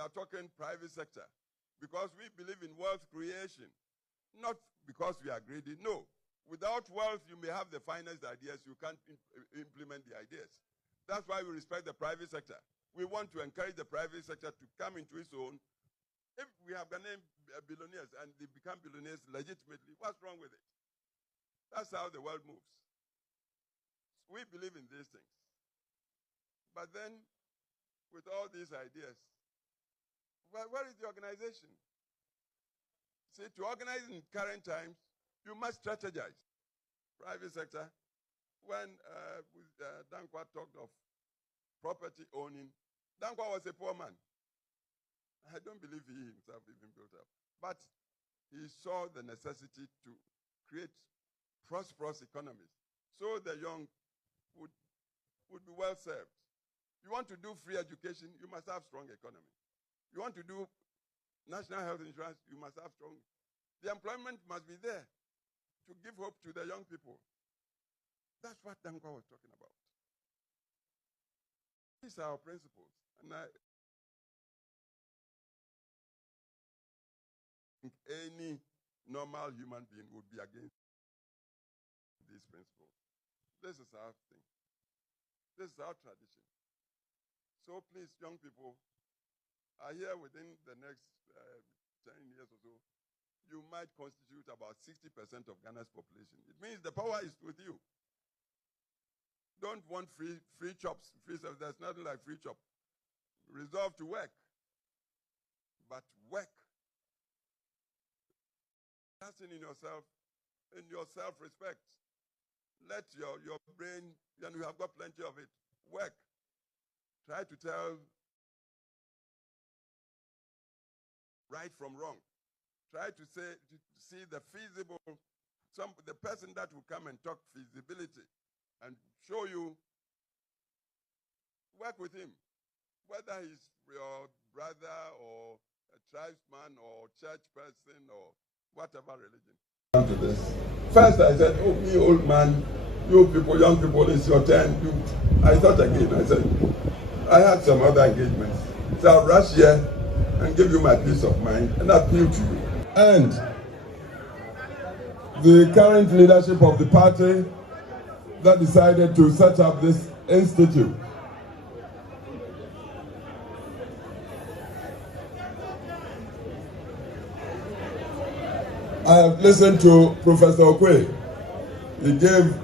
are talking private sector because we believe in wealth creation, not because we are greedy. No. Without wealth, you may have the finest ideas. You can't implement the ideas. That's why we respect the private sector. We want to encourage the private sector to come into its own. If we have Ghanaian billionaires and they become billionaires legitimately, what's wrong with it? That's how the world moves. We believe in these things. But then, with all these ideas, where is the organization? See, to organize in current times, you must strategize. Private sector, when Dankwa talked of property owning, Dankwa was a poor man. I don't believe he himself even built up. But he saw the necessity to create prosperous economies so the young would be well served. You want to do free education, you must have strong economy. You want to do national health insurance, you must have strong. The employment must be there to give hope to the young people. That's what Dankwa was talking about. These are our principles. And I think any normal human being would be against these principles. This is our thing. This is our tradition. So please, young people, are here within the next 10 years or so, you might constitute about 60% of Ghana's population. It means the power is with you. Don't want free chops, free stuff. There's nothing like free chop. Resolve to work. But work. Trusting in yourself, in your self-respect. Let your brain, and you have got plenty of it, work. Try to tell right from wrong. Try to see the feasible, the person that will come and talk feasibility and show you, work with him. Whether he's your brother or a tribesman or church person or whatever religion. To this. First I said, oh, me old man, you people, young people, it's your turn. I thought again, I said, I had some other engagements. So I'll rush here and give you my peace of mind and appeal to you. And the current leadership of the party that decided to set up this institute. I have listened to Professor Okwe. He gave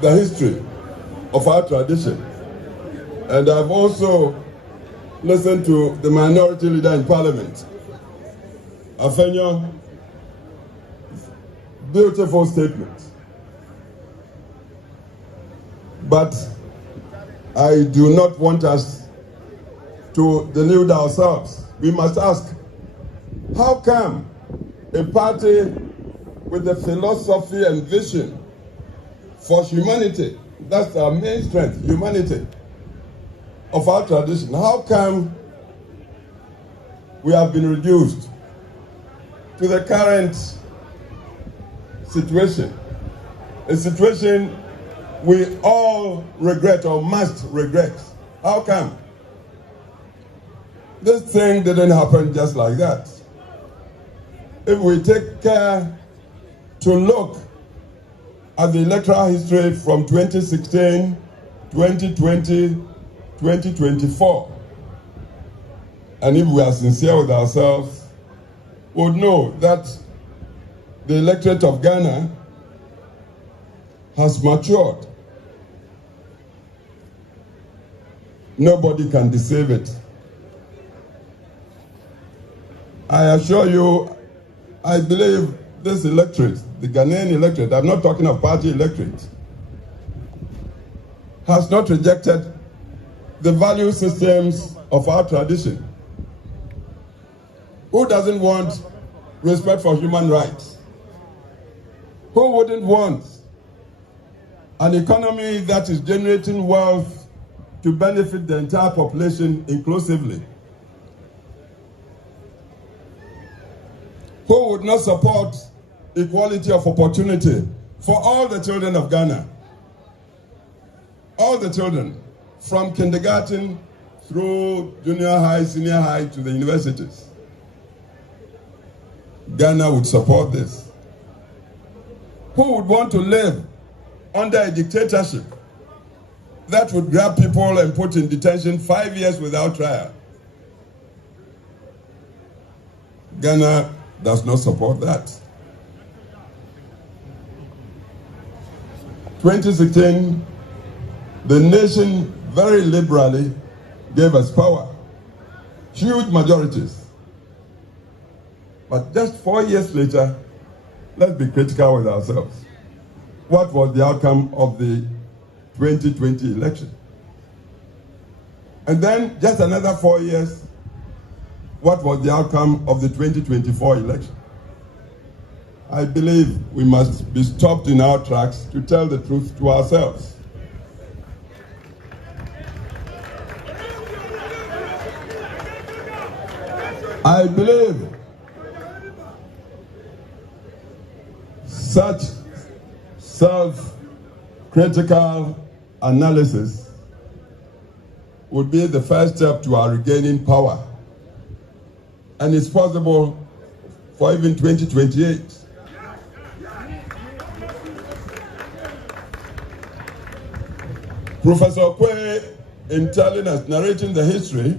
the history of our tradition. And I've also listened to the minority leader in Parliament, Afenyo. Beautiful statement. But I do not want us to delude ourselves. We must ask, how come a party with the philosophy and vision for humanity, that's our main strength, humanity, of our tradition, how come we have been reduced to the current situation, a situation we all regret or must regret? How come? This thing didn't happen just like that. If we take care to look at the electoral history from 2016, 2020, 2024, and if we are sincere with ourselves, we would know that the electorate of Ghana has matured. Nobody can deceive it. I assure you, I believe this electorate, the Ghanaian electorate, I'm not talking of party electorate, has not rejected the value systems of our tradition. Who doesn't want respect for human rights? Who wouldn't want an economy that is generating wealth to benefit the entire population inclusively? Who would not support equality of opportunity for all the children of Ghana? All the children, from kindergarten through junior high, senior high to the universities. Ghana would support this. Who would want to live under a dictatorship that would grab people and put in detention 5 years without trial? Ghana does not support that. 2016, the nation very liberally gave us power, huge majorities. But just 4 years later, let's be critical with ourselves. What was the outcome of the 2020 election? And then just another 4 years, what was the outcome of the 2024 election? I believe we must be stopped in our tracks to tell the truth to ourselves. I believe such self-critical analysis would be the first step to our regaining power. And it's possible for even 2028. Professor Kwe, in telling us, narrating the history,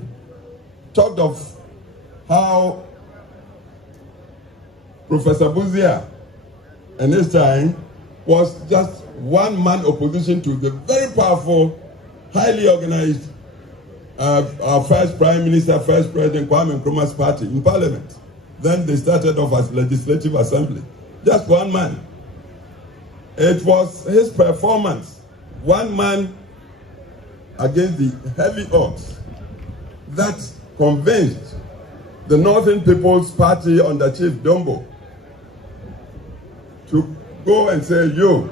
talked of how Professor Buzia in his time was just one-man opposition to the very powerful, highly organized our first Prime Minister, first President Kwame Nkrumah's party in Parliament. Then they started off as Legislative Assembly. Just one man. It was his performance, one man against the heavy odds, that convinced the Northern People's Party under Chief Dombo to go and say, you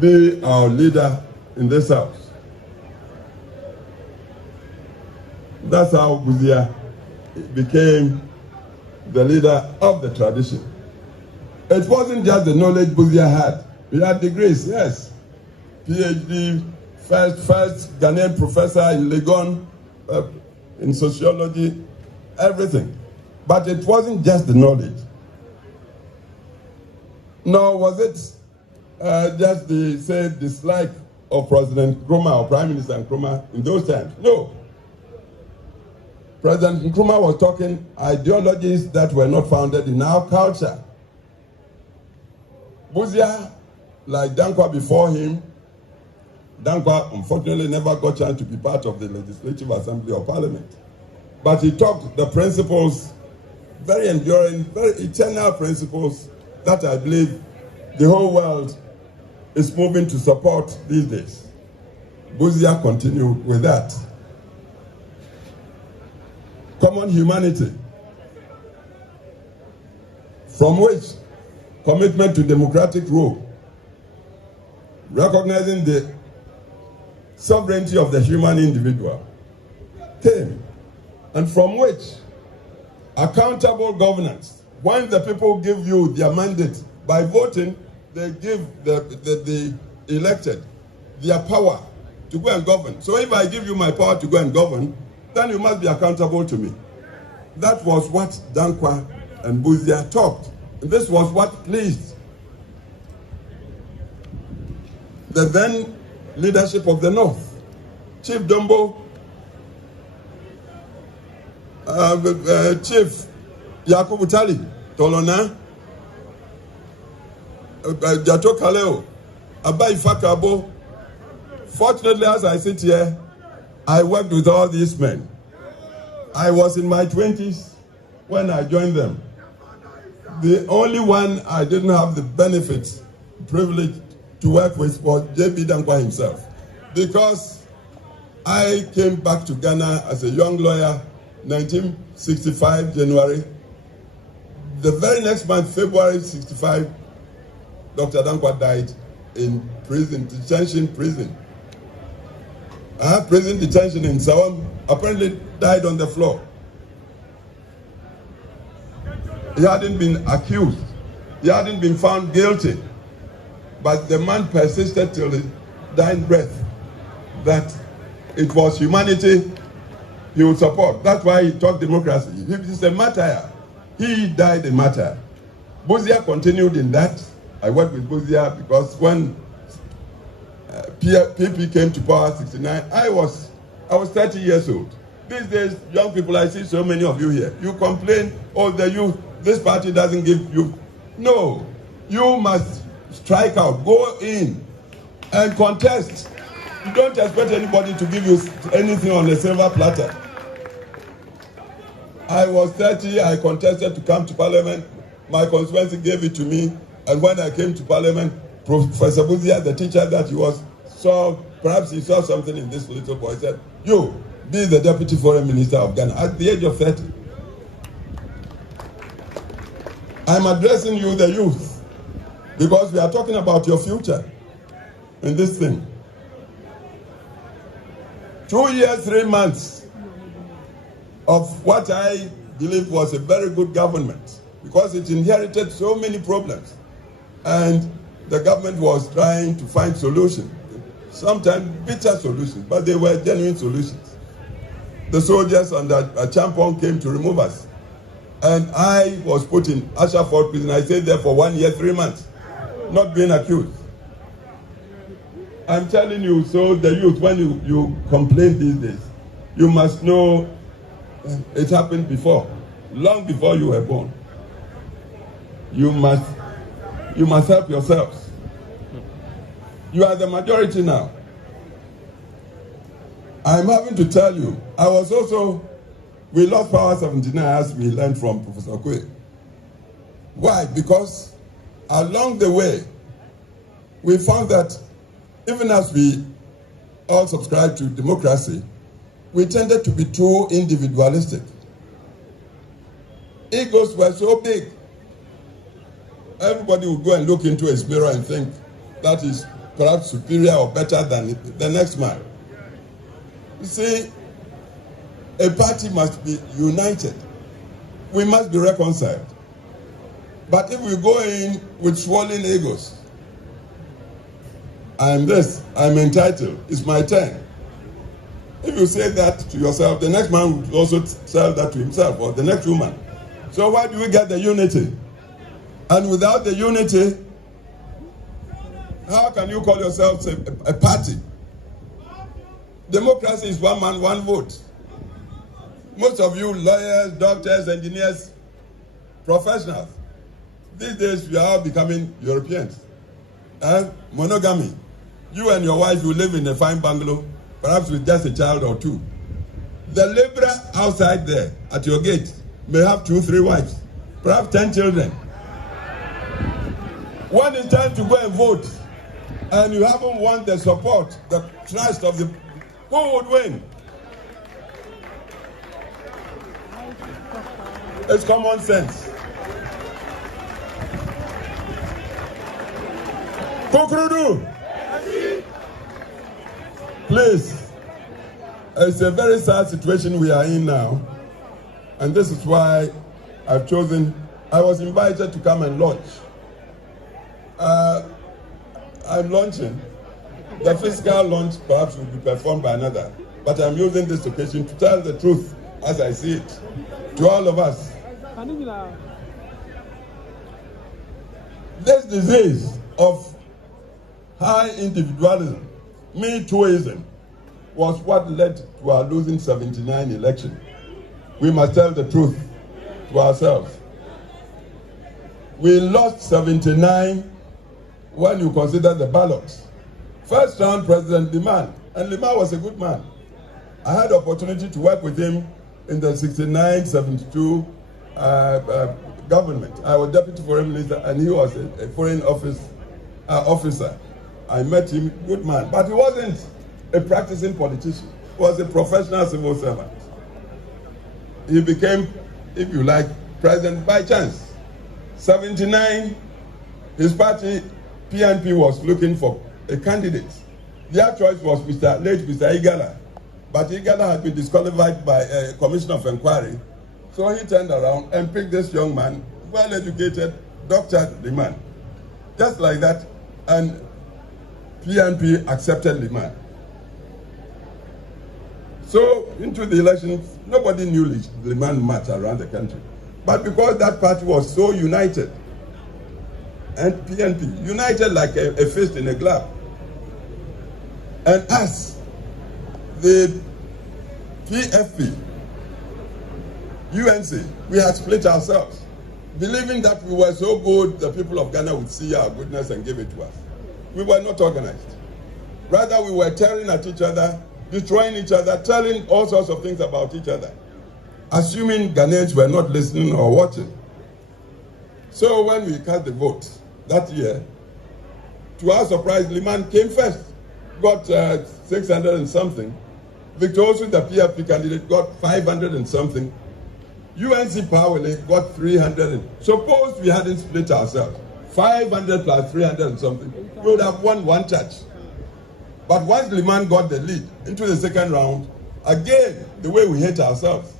be our leader in this house. That's how Buzia became the leader of the tradition. It wasn't just the knowledge Buzia had. He had degrees, yes. PhD, first Ghanaian professor in Legon, in sociology, everything. But it wasn't just the knowledge. Nor was it just the, say, dislike of President Nkrumah or Prime Minister Nkrumah in those times. No. President Nkrumah was talking ideologies that were not founded in our culture. Buzia, like Dankwa before him, Dankwa unfortunately never got a chance to be part of the Legislative Assembly or Parliament. But he talked the principles, very enduring, very eternal principles that I believe the whole world is moving to support these days. Buzia continued with that. Common humanity, from which commitment to democratic rule, recognizing the sovereignty of the human individual came, and from which accountable governance. When the people give you their mandate by voting, they give the elected their power to go and govern. So if I give you my power to go and govern, then you must be accountable to me. That was what Dankwa and Buzia talked. And this was what pleased the then leadership of the North. Chief Dombo, Chief Yakubutali, Tolona, Jato Kaleo, Abai Fakabo. Fortunately, as I sit here, I worked with all these men. I was in my 20s when I joined them. The only one I didn't have the benefit, privilege to work with was J.B. Dankwa himself. Because I came back to Ghana as a young lawyer, 1965, January. The very next month, February 65, Dr. Dankwa died in prison, detention prison. Prison detention in Sawam, apparently died on the floor. He hadn't been accused. He hadn't been found guilty. But the man persisted till his dying breath that it was humanity he would support. That's why he taught democracy. If it is a martyr, he died a martyr. Bozia continued in that. I worked with Bozia because when PP came to power, 69, I was 30 years old. These days, young people, I see so many of you here. You complain, oh, the youth, this party doesn't give you. No, you must strike out, go in and contest. You don't expect anybody to give you anything on a silver platter. I was 30, I contested to come to parliament. My constituency gave it to me. And when I came to parliament, Professor Buzia, the teacher that he was, perhaps he saw something in this little boy. He said, you, be the deputy foreign minister of Ghana at the age of 30. I'm addressing you, the youth, because we are talking about your future in this thing. 2 years, 3 months of what I believe was a very good government, because it inherited so many problems. And the government was trying to find solutions, sometimes bitter solutions, but they were genuine solutions. The soldiers under Champon came to remove us. And I was put in Ashford prison. I stayed there for 1 year, 3 months, not being accused. I'm telling you, so the youth, when you complain these days, you must know it happened before, long before you were born. You must help yourselves. You are the majority now. I'm having to tell you, we lost power 79 as we learned from Professor Kufuor. Why? Because along the way, we found that even as we all subscribe to democracy, we tended to be too individualistic. Egos were so big. Everybody would go and look into his mirror and think that is perhaps superior or better than the next man. You see, a party must be united. We must be reconciled. But if we go in with swollen egos, I'm entitled, it's my turn. If you say that to yourself, the next man would also tell that to himself, or the next woman. So why do we get the unity? And without the unity, how can you call yourself a party? Democracy is one man, one vote. Most of you lawyers, doctors, engineers, professionals, these days we are all becoming Europeans. Monogamy. You and your wife, you live in a fine bungalow, perhaps with just a child or two. The laborer outside there at your gate may have 2, 3 wives, perhaps 10 children. When it's time to go and vote, and you haven't won the support, the trust of the, who would win? It's common sense. Kufuor, please, it's a very sad situation we are in now, and this is why I've chosen, I was invited to come and launch. I'm launching. The physical launch perhaps will be performed by another, but I'm using this occasion to tell the truth as I see it to all of us. This disease of high individualism, me-tooism, was what led to our losing 79 election. We must tell the truth to ourselves. We lost 79 when you consider the ballots. First round, President Liman, and Liman was a good man. I had the opportunity to work with him in the 69-72 government. I was deputy foreign minister, and he was a foreign officer. I met him, good man, but he wasn't a practicing politician. He was a professional civil servant. He became, if you like, president by chance. 79, his party, PNP, was looking for a candidate. Their choice was late Mr. Igala. But Igala had been disqualified by a commission of inquiry. So he turned around and picked this young man, well-educated, Dr. Liman. Just like that, and PNP accepted Liman. So into the elections, nobody knew Liman much around the country. But because that party was so united, and PNP, united like a fist in a glove, and us, the PFP, UNC, we had split ourselves, believing that we were so good, the people of Ghana would see our goodness and give it to us. We were not organized. Rather, we were tearing at each other, destroying each other, telling all sorts of things about each other, assuming Ghanaians were not listening or watching. So when we cast the vote that year, to our surprise, Liman came first, got 600 and something. Victor Osu, the PFP candidate, got 500 and something. UNC Power got 300. Suppose we hadn't split ourselves, 500 plus 300 and something, we would have won one church. But once Liman got the lead into the second round, again, the way we hate ourselves.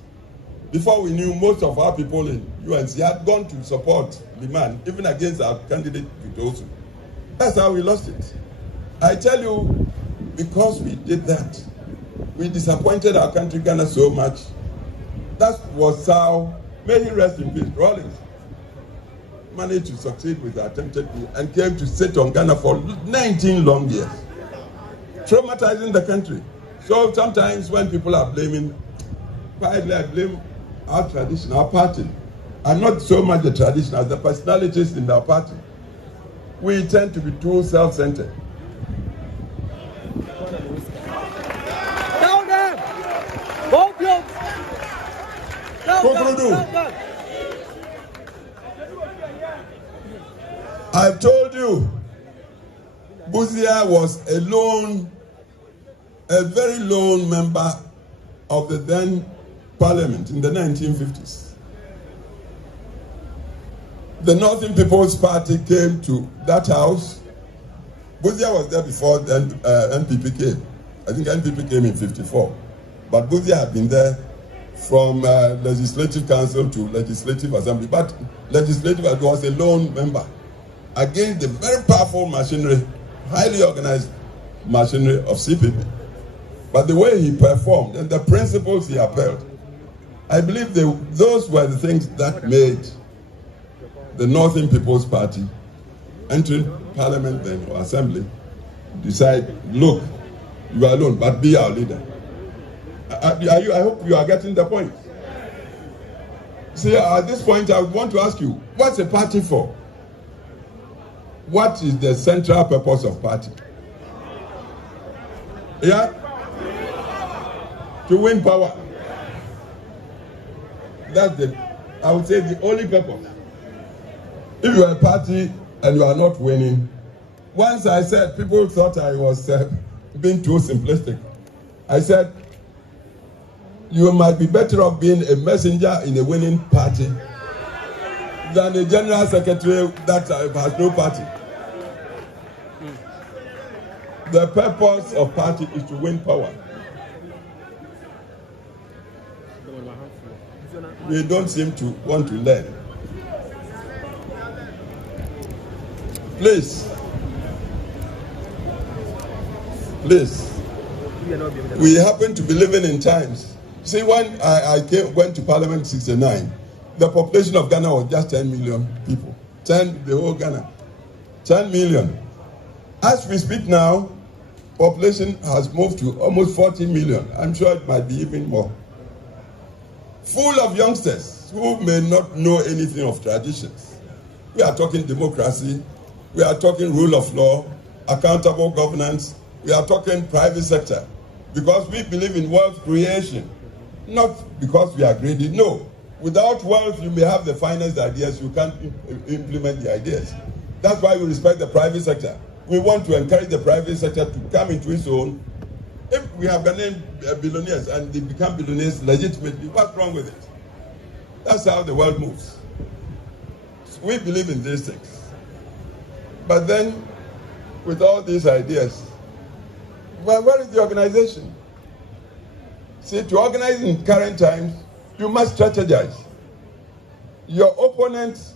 Before we knew, most of our people in UNC had gone to support Liman, even against our candidate, Victor Osu. That's how we lost it. I tell you, because we did that, we disappointed our country, Ghana, so much. That was how, may he rest in peace, Rawlings managed to succeed with the attempted coup and came to sit on Ghana for 19 long years, traumatizing the country. So sometimes when people are blaming, quietly I blame our tradition, our party, and not so much the tradition as the personalities in our party. We tend to be too self-centered. Down there! Both blocks! Kufuor. I've told you, Buzia was a very lone member of the then parliament in the 1950s. The Northern People's Party came to that house. Buzia was there before the NPP came. I think NPP came in 54. But Buzia had been there from Legislative Council to Legislative Assembly. But Legislative was a lone member against the very powerful machinery, highly organized machinery of CPP. But the way he performed and the principles he upheld, I believe those were the things that made the Northern People's Party entering Parliament then, or Assembly, decide, look, you are alone, but be our leader. I hope you are getting the point. See, at this point, I want to ask you, what's a party for? What is the central purpose of party? Yeah? To win power. That's I would say, the only purpose. If you are a party and you are not winning, once I said, people thought I was being too simplistic. I said, you might be better off being a messenger in a winning party than a general secretary that has no party. The purpose of party is to win power. We don't seem to want to learn. Please. We happen to be living in times. See, when I went to Parliament in 1969, the population of Ghana was just 10 million people. The whole Ghana. 10 million. As we speak now, population has moved to almost 40 million. I'm sure it might be even more. Full of youngsters who may not know anything of traditions. We are talking democracy. We are talking rule of law, accountable governance. We are talking private sector. Because we believe in wealth creation. Not because we are greedy. No. Without wealth, you may have the finest ideas. You can't implement the ideas. That's why we respect the private sector. We want to encourage the private sector to come into its own. If we have Ghanaian billionaires and they become billionaires legitimately, what's wrong with it? That's how the world moves. So we believe in these things. But then, with all these ideas, well, where is the organization? See, to organize in current times, you must strategize. Your opponents,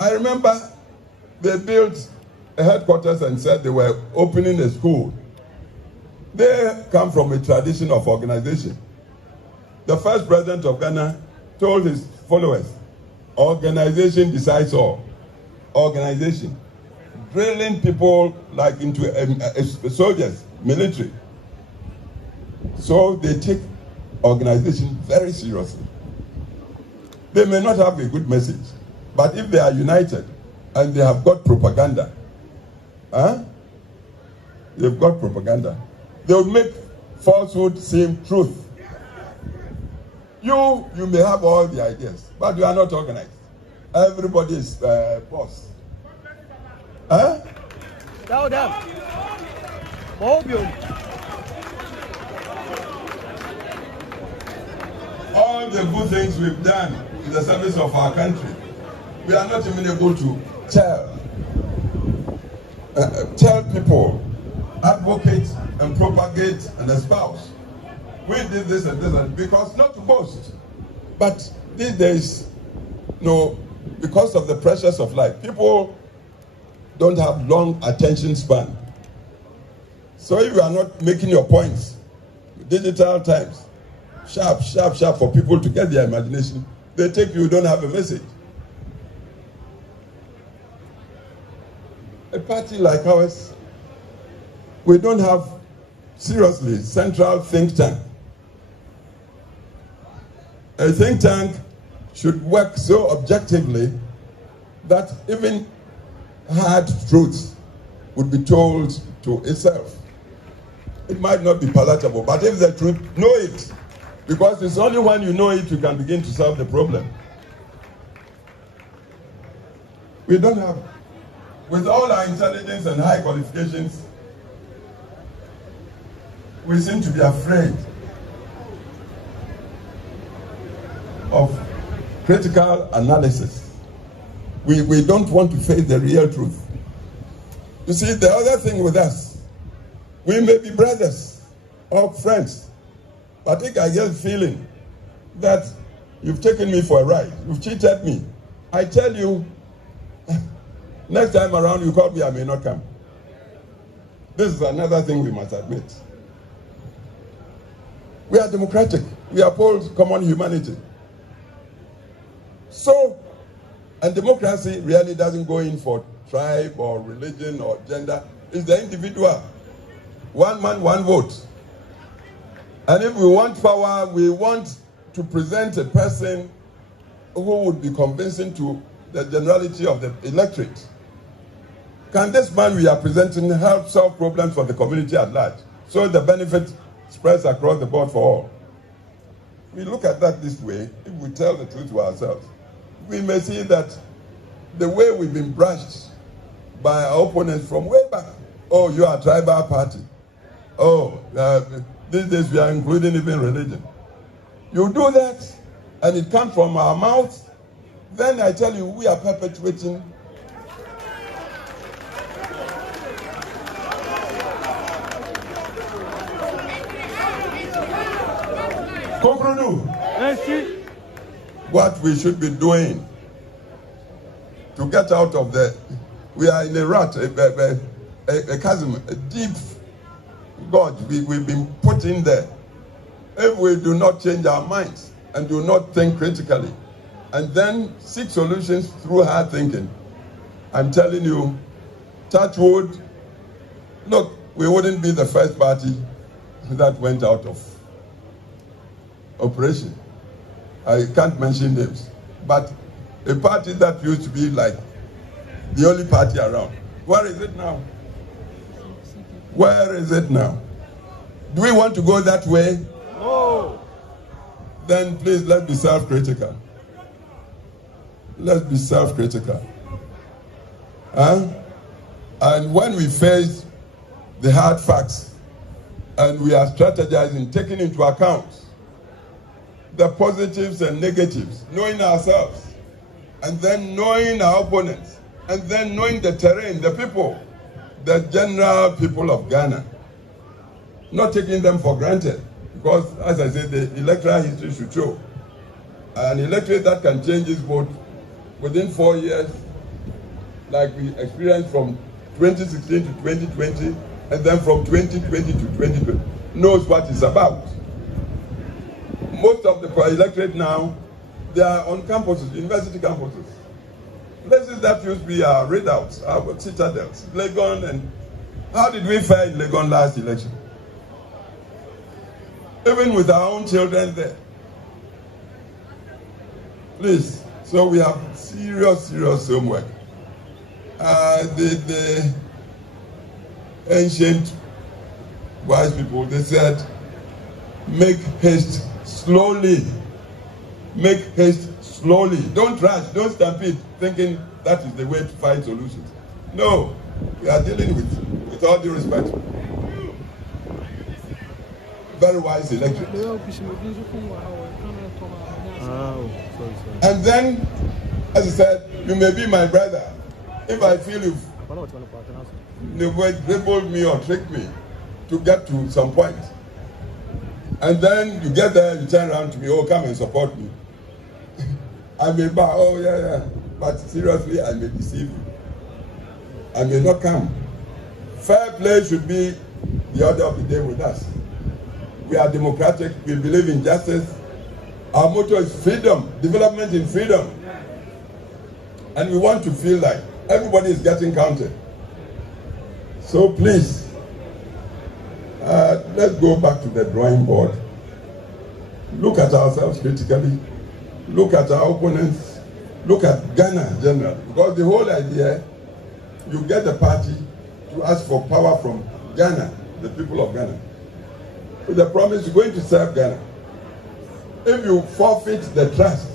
I remember they built a headquarters and said they were opening a school. They come from a tradition of organization. The first president of Ghana told his followers, organization decides all. Organization. Drilling people like into soldiers, military. So they take organization very seriously. They may not have a good message, but if they are united and they have got propaganda, they've got propaganda, they will make falsehood seem truth. You may have all the ideas, but you are not organized. Everybody is boss. Tell them. Bombshell. All the good things we've done in the service of our country, we are not even able to tell people, advocate and propagate and espouse. We did this and this, because not to boast, but these days, because of the pressures of life, people don't have long attention span. So if you are not making your points, digital times, sharp for people to get their imagination, they take you don't have a message. A party like ours, we don't have, seriously, central think tank. A think tank should work so objectively that even hard truths would be told to itself. It might not be palatable, but if the truth, know it. Because it's only when you know it you can begin to solve the problem. We don't have, with all our intelligence and high qualifications, we seem to be afraid of critical analysis. We don't want to face the real truth. You see, the other thing with us, we may be brothers or friends, but I think I get the feeling that you've taken me for a ride. You've cheated me. I tell you, next time around you call me, I may not come. This is another thing we must admit. We are democratic. We uphold common humanity. So, and democracy really doesn't go in for tribe or religion or gender. It's the individual. One man, one vote. And if we want power, we want to present a person who would be convincing to the generality of the electorate. Can this man we are presenting help solve problems for the community at large, so the benefit spreads across the board for all? We look at that this way. If we tell the truth to ourselves, we may see that the way we've been brushed by our opponents from way back. Oh, you are a tribal party. Oh, these days we are including even religion. You do that, and it comes from our mouths, then I tell you, we are perpetuating what we should be doing to get out of we are in a rut, a chasm, a deep gorge we've been put in there. If we do not change our minds and do not think critically and then seek solutions through hard thinking, I'm telling you, touch wood, look, we wouldn't be the first party that went out of operation. I can't mention names, but a party that used to be like the only party around. Where is it now? Where is it now? Do we want to go that way? No. Then please, let's be self-critical. Let's be self-critical. And when we face the hard facts and we are strategizing, taking into account the positives and negatives, knowing ourselves, and then knowing our opponents, and then knowing the terrain, the people, the general people of Ghana, not taking them for granted, because, as I said, the electoral history should show an electorate that can change its vote within 4 years, like we experienced from 2016 to 2020, and then from 2020 to 2020 knows what it's about. Most of the electorate now, they are on campuses, university campuses. Places that used to be our readouts, our citadels, Legon, and how did we fare in Legon last election? Even with our own children there. Please, so we have serious homework. The ancient wise people, they said, make haste slowly. Make haste slowly. Don't rush, don't stampede, thinking that is the way to find solutions. No, we are dealing with all due respect, very wise electorate. And then, as I said, you may be my brother. If I feel you've dribbled me or tricked me to get to some point, and then you get there, you turn around to me, oh, come and support me. I may bow, oh, yeah, but seriously, I may deceive you. I may not come. Fair play should be the order of the day with us. We are democratic, we believe in justice. Our motto is freedom, development in freedom. And we want to feel like everybody is getting counted. So please, let's go back to the drawing board. Look at ourselves critically. Look at our opponents. Look at Ghana generally. Because the whole idea, you get the party to ask for power from Ghana, the people of Ghana, with the promise you're going to serve Ghana. If you forfeit the trust,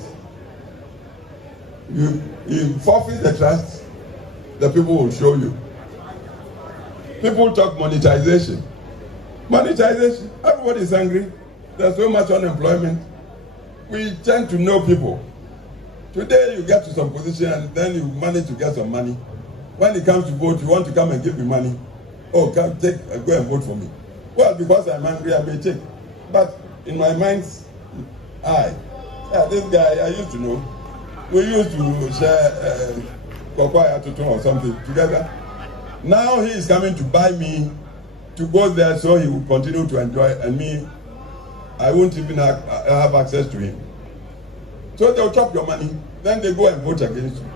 you forfeit the trust, the people will show you. People talk monetization. Monetization, everybody is angry. There's so much unemployment. We tend to know people. Today you get to some position and then you manage to get some money. When it comes to vote, you want to come and give me money. Oh, come go and vote for me. Well, because I'm angry, I may take. But in my mind's eye, this guy I used to know. We used to share or something together. Now he is coming to buy me to go there so he will continue to enjoy, and me, I won't even have access to him. So they'll chop your money, then they go and vote against you.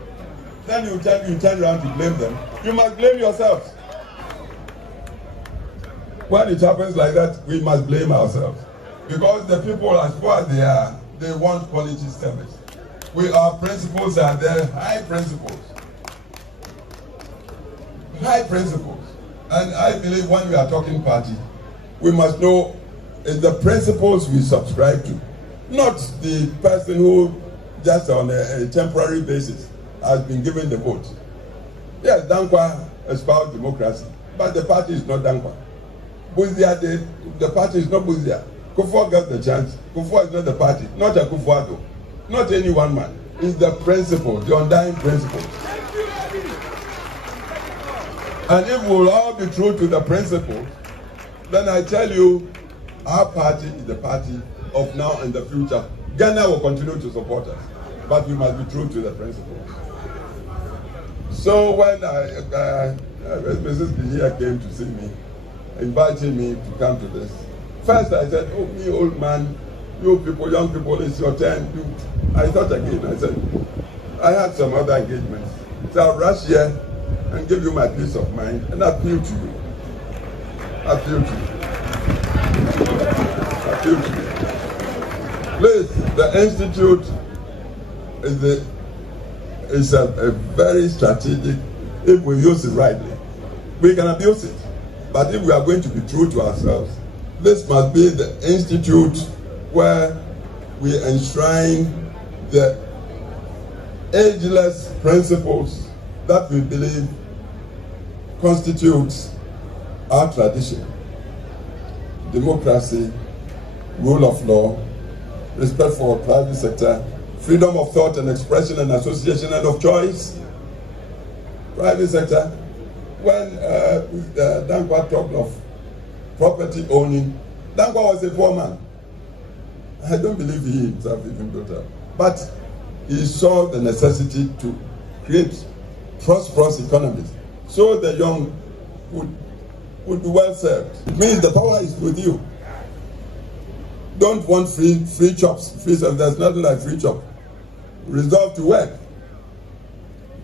Then you turn around to blame them. You must blame yourselves. When it happens like that, we must blame ourselves. Because the people, as far as they are, they want quality service. Our principles are there, high principles. High principles. And I believe when we are talking party, we must know it's the principles we subscribe to, not the person who just on a temporary basis has been given the vote. Yes, Dankwa espoused democracy, but the party is not Dankwa. Buzia, the party is not Buzia. Kufuor got the chance. Kufuor is not the party, not Akufo-Addo, not any one man. It's the principle, the undying principle. And if we'll all be true to the principles, then I tell you, our party is the party of now and the future. Ghana will continue to support us, but we must be true to the principles. So when Mrs. Bihia came to see me, inviting me to come to this, first I said, oh, me old man, you people, young people, it's your turn. I thought again, I said, I had some other engagements. So I'll rush here and give you my peace of mind and appeal to you. Appeal to you. Appeal to you. Please, the Institute is a very strategic, if we use it rightly. We can abuse it. But if we are going to be true to ourselves, this must be the institute where we enshrine the ageless principles that we believe constitutes our tradition. Democracy, rule of law, respect for private sector, freedom of thought and expression and association and of choice. Private sector, when Dankwa talked of property owning, Dankwa was a poor man. I don't believe he himself even built up. But he saw the necessity to create prosperous economies so the young would will be well served. It means the power is with you. Don't want free chops, free stuff. There's nothing like free chop. Resolve to work,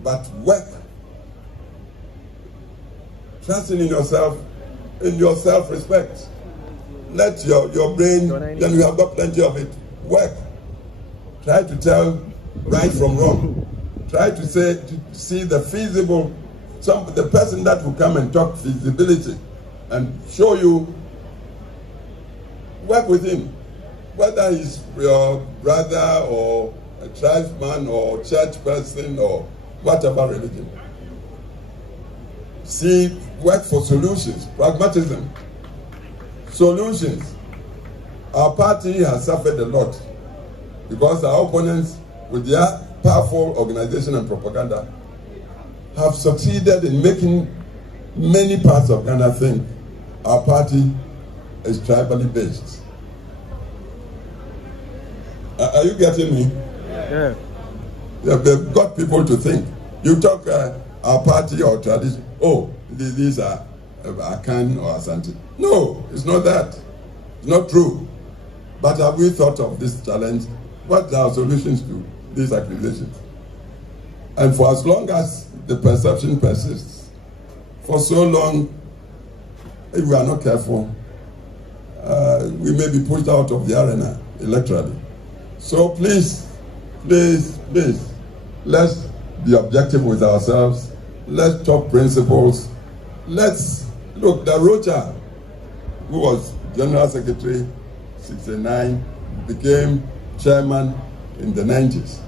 but work. Trusting in yourself, in your self-respect. Let your brain, then you have got plenty of it, work. Try to tell right from wrong. Try to see the feasible, the person that will come and talk feasibility and show you, work with him. Whether he's your brother or a tribesman or church person or whatever religion. See, work for solutions, pragmatism. Solutions. Our party has suffered a lot because our opponents, with their powerful organization and propaganda, have succeeded in making many parts of Ghana think our party is tribally based. Are you getting me? Yeah. They've got people to think. You talk our party or tradition, oh, these are Akan or Asante. No, it's not that. It's not true. But have we thought of this challenge? What are our solutions to these accusations? And for as long as the perception persists, for so long, if we are not careful, we may be pushed out of the arena electorally. So please, please, please, let's be objective with ourselves. Let's talk principles. Let's look, the Rocha, who was General Secretary 69, became chairman in the 90s.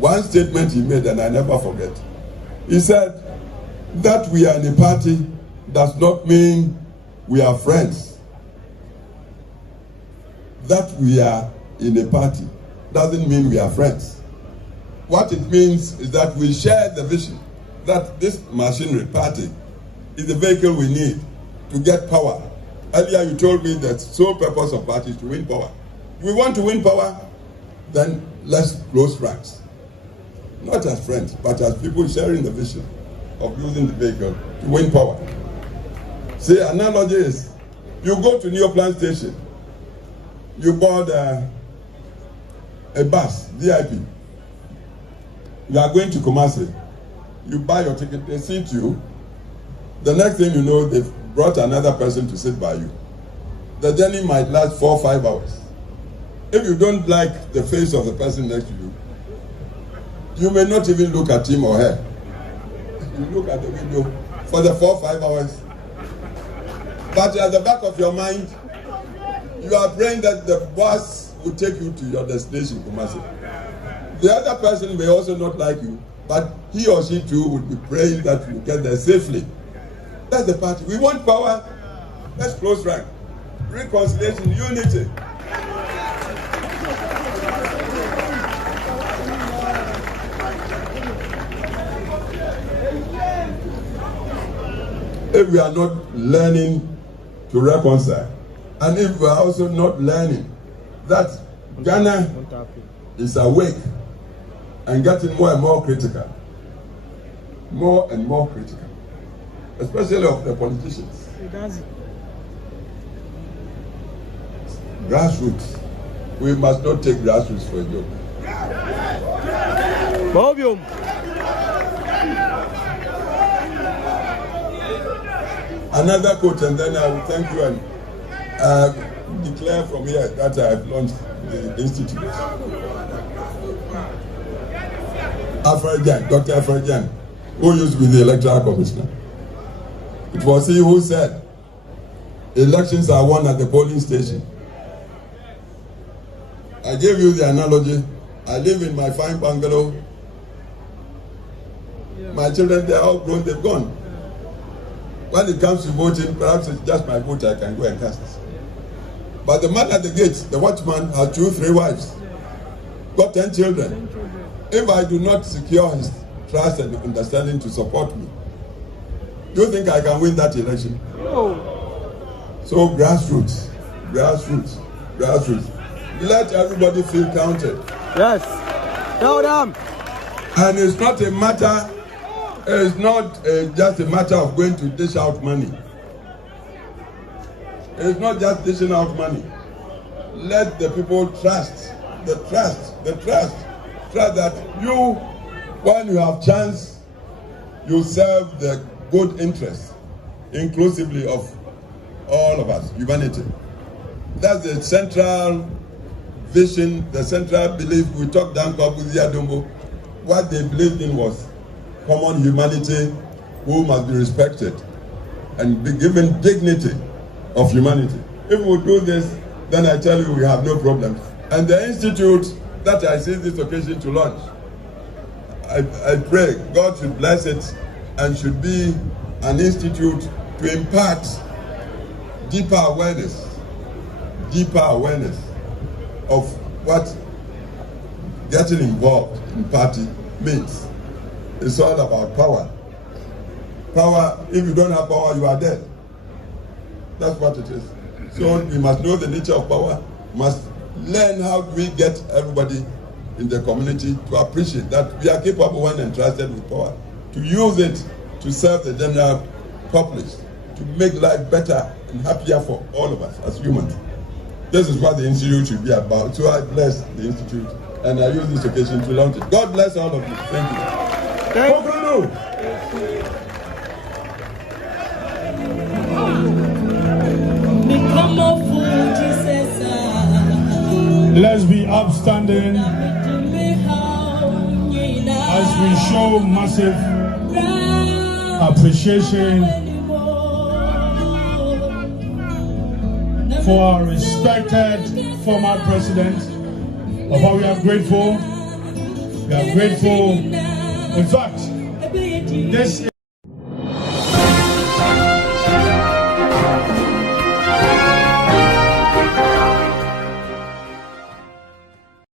One statement he made, and I never forget. He said that we are in a party does not mean we are friends. That we are in a party doesn't mean we are friends. What it means is that we share the vision that this machinery party is the vehicle we need to get power. Earlier you told me that sole purpose of party is to win power. If we want to win power, then let's close ranks. Not as friends, but as people sharing the vision of using the vehicle to win power. See, analogy is, you go to Neoplan Station, you board a bus, VIP. You are going to Kumasi. You buy your ticket, they seat you. The next thing you know, they've brought another person to sit by you. The journey might last 4 or 5 hours. If you don't like the face of the person next to you, you may not even look at him or her. You look at the window for the 4 or 5 hours. But at the back of your mind, you are praying that the bus will take you to your destination, Kumasi. The other person may also not like you, but he or she too would be praying that you get there safely. That's the party. We want power. Let's close rank. Reconciliation, unity. If we are not learning to reconcile, and if we are also not learning that Ghana is awake and getting more and more critical, especially of the politicians. Grassroots. We must not take grassroots for a joke. Bobium. Another quote, and then I will thank you and declare from here that I have launched the institute. Dr. Afrajan, who used to be the electoral commissioner. It was he who said, elections are won at the polling station. I gave you the analogy. I live in my fine bungalow. My children, they're all grown, they've gone. When it comes to voting, perhaps it's just my vote I can go and cast. But the man at the gate, the watchman, has 2 or 3 wives, got 10 children. If I do not secure his trust and understanding to support me, do you think I can win that election? No. So grassroots. Let everybody feel counted. Yes. Tell them. And it's not a matter, it's not just a matter of going to dish out money. It's not just dishing out money. Let the people trust that you, when you have chance, you serve the good interest, inclusively of all of us, humanity. That's the central vision, the central belief. We talked down Kufuor. What they believed in was common humanity, who must be respected and be given dignity of humanity. If we do this, then I tell you we have no problems. And the institute that I see this occasion to launch, I pray God should bless it and should be an institute to impart deeper awareness of what getting involved in party means. It's all about power. Power, if you don't have power, you are dead. That's what it is. So we must know the nature of power, must learn how do we get everybody in the community to appreciate that we are capable when entrusted with power, to use it to serve the general populace, to make life better and happier for all of us as humans. This is what the Institute should be about. So I bless the Institute and I use this occasion to launch it. God bless all of you. Thank you. Thank you. Let's be upstanding as we show massive appreciation for our respected former president. But we are grateful. We are grateful. In fact, this